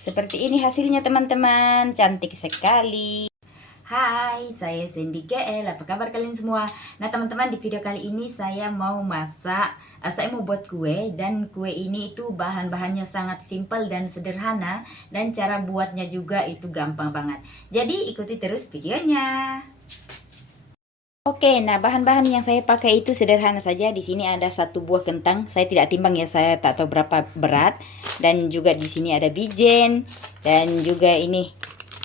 Seperti ini hasilnya teman-teman, cantik sekali. Hai, saya Cindy GL, apa kabar kalian semua? Nah teman-teman, di video kali ini saya mau masak, saya mau buat kue. Dan kue ini itu bahan-bahannya sangat simpel dan sederhana. Dan cara buatnya juga itu gampang banget. Jadi ikuti terus videonya. Oke, nah bahan-bahan yang saya pakai itu sederhana saja. Di sini ada 1 buah kentang. Saya tidak timbang ya, saya tak tahu berapa berat. Dan juga di sini ada bijen dan juga ini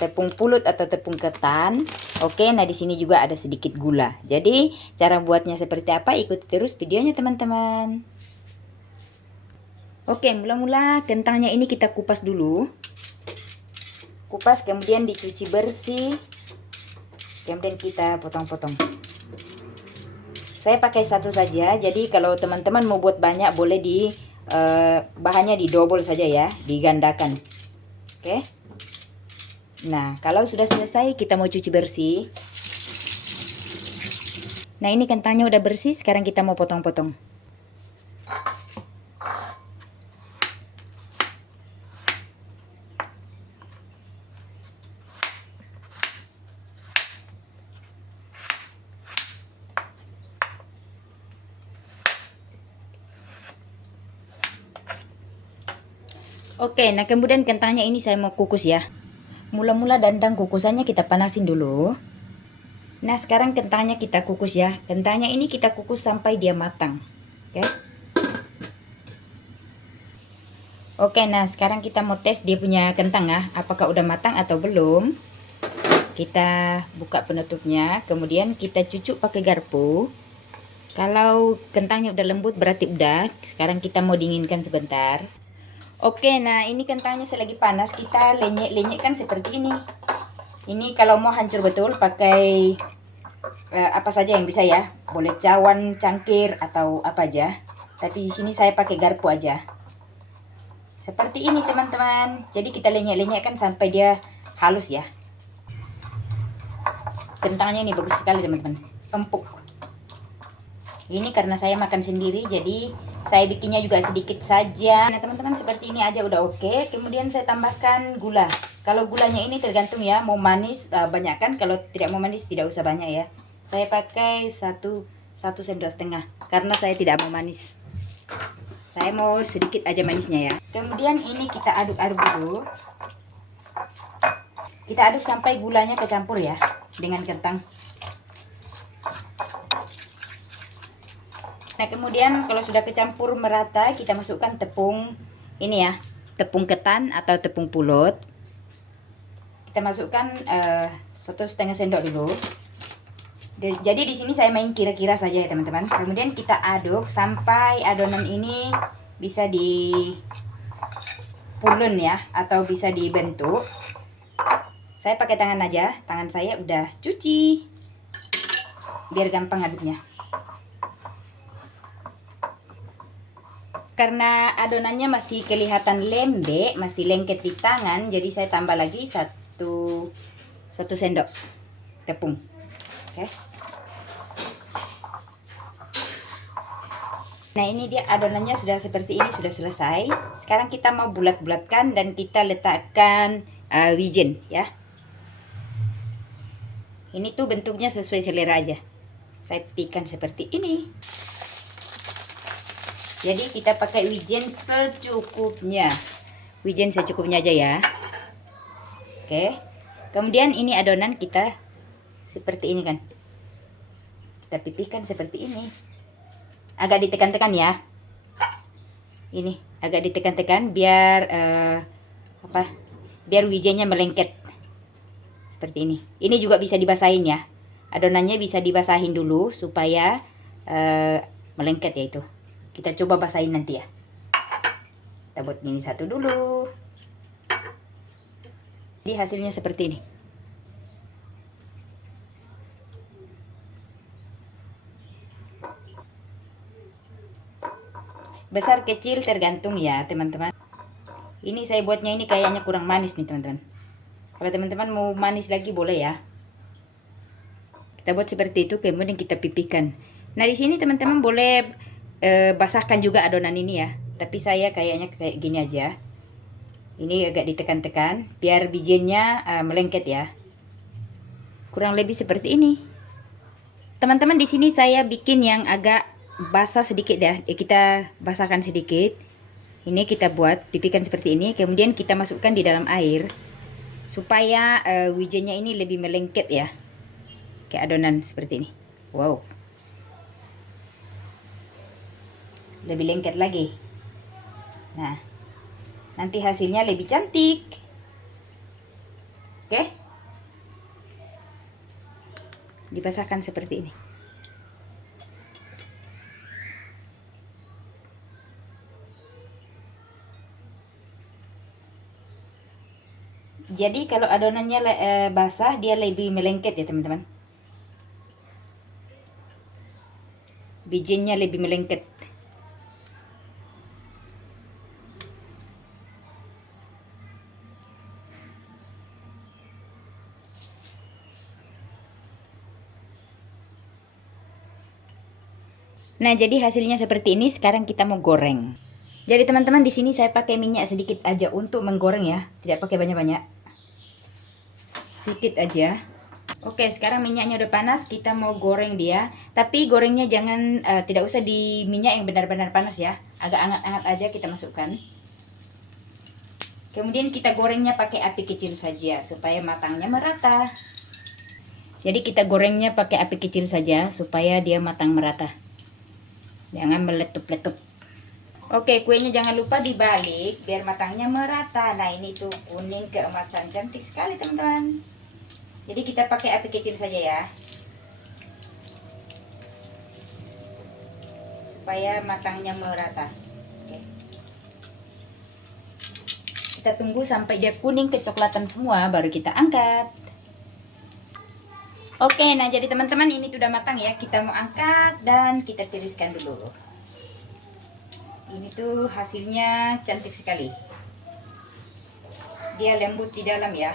tepung pulut atau tepung ketan. Oke, nah di sini juga ada sedikit gula. Jadi cara buatnya seperti apa? Ikuti terus videonya teman-teman. Oke, mula-mula kentangnya ini kita kupas dulu. Kupas kemudian dicuci bersih. Kemudian kita potong-potong. Saya pakai 1 saja. Jadi kalau teman-teman mau buat banyak boleh bahannya didouble saja ya, digandakan. Oke. Nah, kalau sudah selesai kita mau cuci bersih. Nah, ini kentangnya udah bersih, sekarang kita mau potong-potong. Oke, nah kemudian kentangnya ini saya mau kukus ya. Mula-mula dandang kukusannya kita panasin dulu. Nah, sekarang kentangnya kita kukus ya. Kentangnya ini kita kukus sampai dia matang. Oke. Oke, nah sekarang kita mau tes dia punya kentang ya. Apakah udah matang atau belum. Kita buka penutupnya. Kemudian kita cucuk pakai garpu. Kalau kentangnya udah lembut berarti udah. Sekarang kita mau dinginkan sebentar. Oke, nah ini kentangnya selagi panas kita lenyek-lenyekkan seperti ini. Ini kalau mau hancur betul pakai apa saja yang bisa ya. Boleh cawan, cangkir atau apa aja. Tapi di sini saya pakai garpu aja. Seperti ini teman-teman. Jadi kita lenyek-lenyekkan sampai dia halus ya. Kentangnya ini bagus sekali teman-teman. Empuk. Ini karena saya makan sendiri jadi saya bikinnya juga sedikit saja. Nah teman-teman, seperti ini aja udah oke. Kemudian saya tambahkan gula. Kalau gulanya ini tergantung ya, mau manis banyakkan, kalau tidak mau manis tidak usah banyak ya. Saya pakai 1 sendok setengah karena saya tidak mau manis. Saya mau sedikit aja manisnya ya. Kemudian ini kita aduk-aduk dulu. Kita aduk sampai gulanya kecampur ya dengan kentang. Nah kemudian kalau sudah kecampur merata, kita masukkan tepung ini ya, tepung ketan atau tepung pulut. Kita masukkan 1,5 sendok dulu. Jadi di sini saya main kira-kira saja ya teman-teman. Kemudian kita aduk sampai adonan ini bisa dipulun ya, atau bisa dibentuk. Saya pakai tangan aja, tangan saya udah cuci biar gampang aduknya. Karena adonannya masih kelihatan lembek, masih lengket di tangan, jadi saya tambah lagi 1 sendok tepung. Oke. Nah ini dia adonannya sudah seperti ini, sudah selesai. Sekarang kita mau bulat-bulatkan dan kita letakkan wijen ya. Ini tuh bentuknya sesuai selera aja. Saya pipikan seperti ini. Jadi kita pakai wijen secukupnya. Wijen secukupnya aja ya. Oke. Kemudian ini adonan kita seperti ini kan. Kita pipihkan seperti ini. Agak ditekan-tekan ya. Ini agak ditekan-tekan biar biar wijennya melengket. Seperti ini. Ini juga bisa dibasahin ya. Adonannya bisa dibasahin dulu supaya melengket ya itu. Kita coba basahin nanti ya. Kita buat ini 1 dulu. Jadi hasilnya seperti ini. Besar kecil tergantung ya teman-teman. Ini saya buatnya ini kayaknya kurang manis nih teman-teman. Kalau teman-teman mau manis lagi boleh ya. Kita buat seperti itu, kemudian kita pipihkan. Nah di sini teman-teman boleh basahkan juga adonan ini ya, tapi saya kayaknya kayak gini aja. Ini agak ditekan-tekan biar bijinya melengket ya. Kurang lebih seperti ini. Teman-teman, di sini saya bikin yang agak basah sedikit ya. Kita basahkan sedikit. Ini kita buat pipikan seperti ini. Kemudian kita masukkan di dalam air supaya wijennya ini lebih melengket ya. Kayak adonan seperti ini. Wow. Lebih lengket lagi. Nah, nanti hasilnya lebih cantik. Oke. Dibasahkan seperti ini. Jadi kalau adonannya basah, dia lebih melengket ya teman-teman. Bijinya lebih melengket. Nah, jadi hasilnya seperti ini. Sekarang kita mau goreng. Jadi teman-teman, di sini saya pakai minyak sedikit aja untuk menggoreng ya. Tidak pakai banyak-banyak. Sedikit aja. Oke, sekarang minyaknya udah panas. Kita mau goreng dia. Tapi gorengnya jangan tidak usah di minyak yang benar-benar panas ya. Agak hangat-hangat aja kita masukkan. Kemudian kita gorengnya pakai api kecil saja supaya matangnya merata. Jadi kita gorengnya pakai api kecil saja supaya dia matang merata. Jangan meletup-letup. Oke, kuenya jangan lupa dibalik biar matangnya merata. Nah, ini tuh kuning keemasan, cantik sekali teman-teman. Jadi kita pakai api kecil saja ya, supaya matangnya merata. Oke. Kita tunggu sampai dia kuning kecoklatan semua, baru kita angkat. Oke, nah jadi teman-teman, ini sudah matang ya. Kita mau angkat dan kita tiriskan dulu. Ini tuh hasilnya cantik sekali. Dia lembut di dalam ya.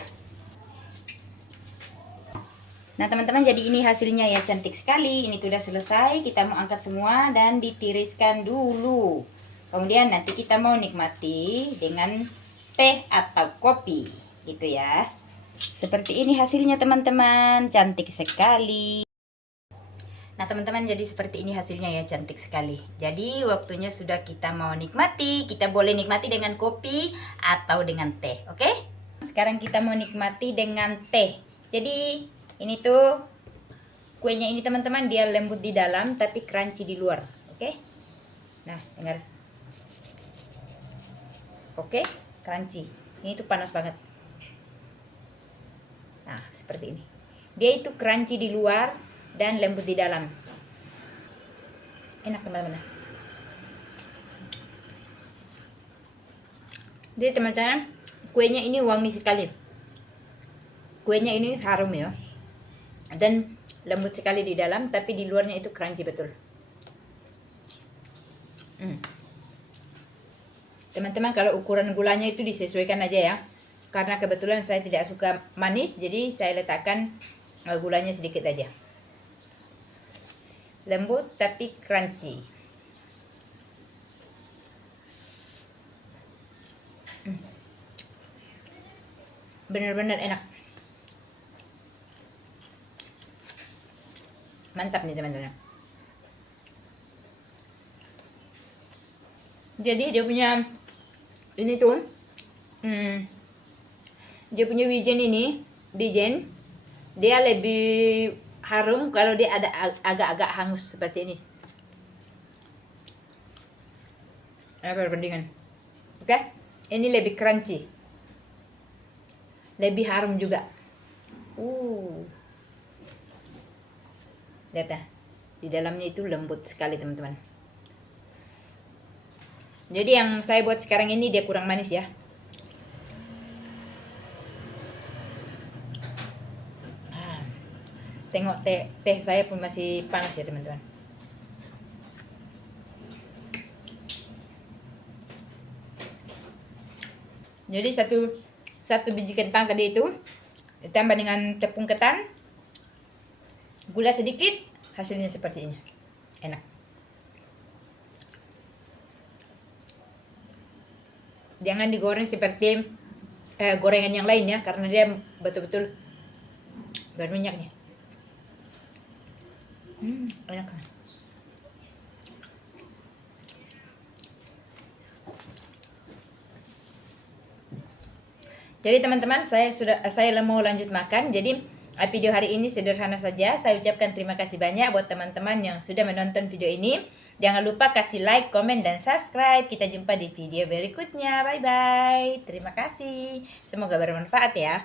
Nah teman-teman, jadi ini hasilnya ya, cantik sekali. Ini sudah selesai. Kita mau angkat semua dan ditiriskan dulu. Kemudian nanti kita mau nikmati dengan teh atau kopi. Gitu ya. Seperti ini hasilnya teman-teman. Cantik sekali. Nah teman-teman, jadi seperti ini hasilnya ya, cantik sekali. Jadi waktunya sudah, kita mau nikmati. Kita boleh nikmati dengan kopi atau dengan teh, oke? Sekarang kita mau nikmati dengan teh. Jadi ini tuh kuenya ini teman-teman, dia lembut di dalam tapi crunchy di luar, oke? Nah dengar, oke, crunchy. Ini tuh panas banget. Nah seperti ini. Dia itu crunchy di luar dan lembut di dalam. Enak teman-teman. Jadi teman-teman, kuenya ini wangi sekali. Kuenya ini harum ya. Dan lembut sekali di dalam, tapi di luarnya itu crunchy betul. Teman-teman, kalau ukuran gulanya itu disesuaikan aja ya. Karena kebetulan saya tidak suka manis, jadi saya letakkan gulanya sedikit aja. Lembut tapi crunchy. Benar-benar enak. Mantap nih teman-teman. Jadi dia punya ini tuh, dia punya wijen ini, dia lebih harum kalau dia ada agak-agak hangus seperti ini. Apa perbandingan? Oke, ini lebih crunchy, lebih harum juga. Lihat ya, di dalamnya itu lembut sekali teman-teman. Jadi yang saya buat sekarang ini dia kurang manis ya. Tengok teh saya pun masih panas ya teman-teman. Jadi satu biji kentang tadi itu ditambah dengan tepung ketan, gula sedikit, hasilnya seperti ini. Enak. Jangan digoreng seperti gorengan yang lain ya, karena dia betul-betul berminyak nih. Enak kan? Jadi teman-teman, saya mau lanjut makan. Jadi video hari ini sederhana saja. Saya ucapkan terima kasih banyak buat teman-teman yang sudah menonton video ini. Jangan lupa kasih like, komen, dan subscribe. Kita jumpa di video berikutnya. Bye-bye. Terima kasih. Semoga bermanfaat ya.